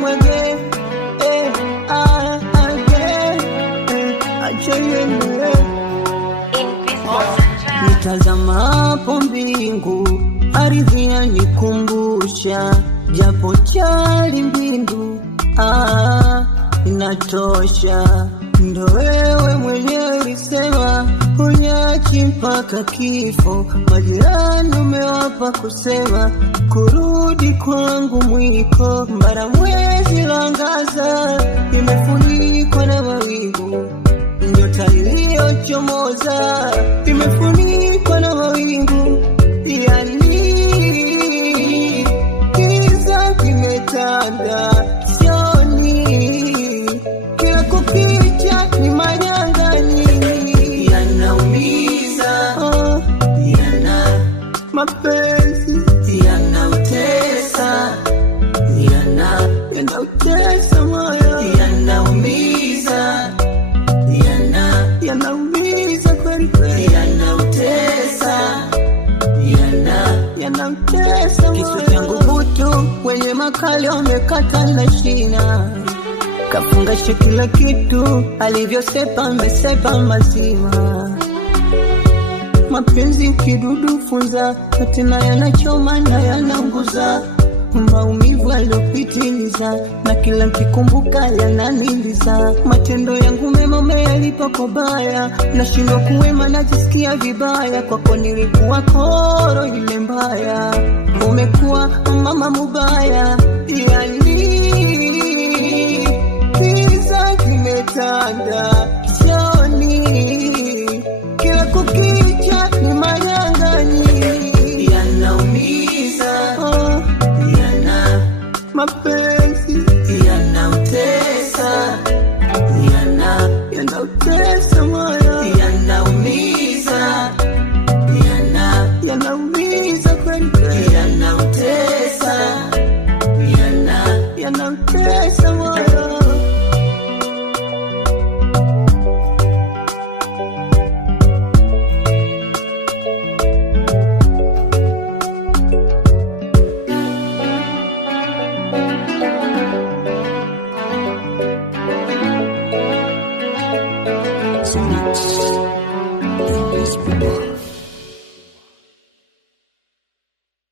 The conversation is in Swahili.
mwege nitazamapo mbingu, ardhi yanikumbusha, japo chali mbindu inatosha. Ndo wewe mwenyewe ulisema uniachi mpaka kifo, majirani umewapa kusema kurudi kwangu mwiko. Mara mwezi langaza imefunikwa na mawingu, nyota iliyochomoza imefunikwa na mawingu. Yani giza kimetanda, sioni kila kukicha ni manyangani. Yanaumiza, mapenzi yanautesa, yanautesa moyo, yanaumiza, yanaumiza kweli kweli, yanautesa, yanautesa moyo. Kisu changu butu wenye makali wamekata na shina, kafungasha kila kitu, alivyosepa amesepa mazima. Mapenzi kidudu funza, tena yanachoma na yanaunguza, maumivu aliyopitiliza, na kila kikumbuka yananiliza. Matendo yangu mema umeyalipa kwa baya, nashindwa kuwema najisikia vibaya. Kwako nilikuwa koro ile mbaya, umekuwa mama mubaya,